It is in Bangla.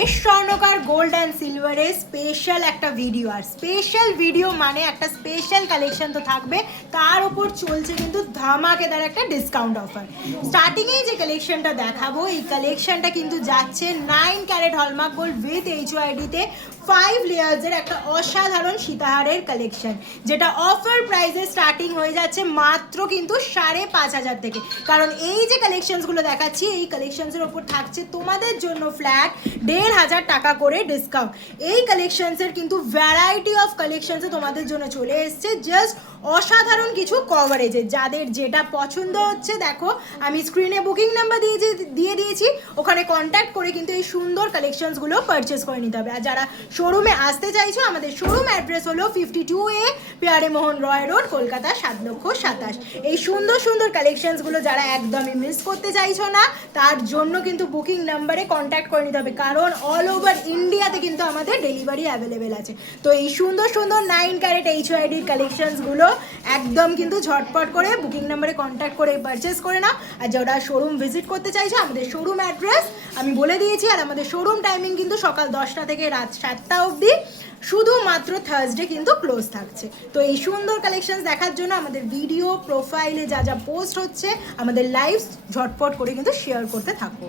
এর স্বর্ণকার গোল্ড অ্যান্ড সিলভারের স্পেশাল একটা ভিডিও, আর স্পেশাল ভিডিও মানে একটা স্পেশাল কালেকশন তো থাকবে, তার উপর চলছে কিন্তু ধামাকেদার একটা ডিসকাউন্ট অফার। স্টার্টিংয়েই যে কালেকশনটা দেখাবো, এই কালেকশনটা কিন্তু যাচ্ছে 9 ক্যারেট হলমার্ক গোল্ড উইথ HYD-তে 5 লেয়ার্সের একটা অসাধারণ সীতাহারের কালেকশন, যেটা অফার প্রাইসে স্টার্টিং হয়ে যাচ্ছে মাত্র কিন্তু 5,500 থেকে। কারণ এই যে কালেকশনসগুলো দেখাচ্ছি, এই কালেকশনসের ওপর থাকছে তোমাদের জন্য ফ্ল্যাট 1,500 টাকা করে ডিসকাউন্ট। এই কালেকশনসের কিন্তু ভ্যারাইটি অফ কালেকশনসে তোমাদের জন্য চলে এসছে জাস্ট অসাধারণ কিছু কভারেজে। যাদের যেটা পছন্দ হচ্ছে, দেখো আমি স্ক্রিনে বুকিং নাম্বার দিয়ে দিয়েছি, ওখানে কন্ট্যাক্ট করে কিন্তু এই সুন্দর কালেকশনসগুলো পারচেস করে নিতে হবে। আর যারা শোরুমে আসতে চাইছো, আমাদের শোরুম অ্যাড্রেস হলো 52A পেয়ারে মোহন রয় রোড, কলকাতা 7,27,000। এই সুন্দর সুন্দর কালেকশনসগুলো যারা একদমই মিস করতে চাইছো না, তার জন্য কিন্তু বুকিং নাম্বারে কন্ট্যাক্ট করে নিতে হবে, কারণ অল ওভার ইন্ডিয়াতে কিন্তু আমাদের ডেলিভারি অ্যাভেলেবেল আছে। তো এই সুন্দর সুন্দর 9 ক্যারেট HYD কালেকশনসগুলো একদম কিন্তু ঝটপট করে বুকিং নাম্বারে কন্ট্যাক্ট করে পারচেস করে নাও। আর যারা শোরুম ভিজিট করতে চাইছো, আমাদের শোরুম অ্যাড্রেস আমি বলে দিয়েছি। আর আমাদের শোরুম টাইমিং কিন্তু সকাল 10টা থেকে রাত 7টা অবধি, শুধুমাত্র থার্সডে কিন্তু ক্লোজ থাকছে। তো এই সুন্দর কালেকশনস দেখার জন্য আমাদের ভিডিও প্রোফাইলে যা যা পোস্ট হচ্ছে, আমাদের লাইভ ঝটপট করে কিন্তু শেয়ার করতে থাকো।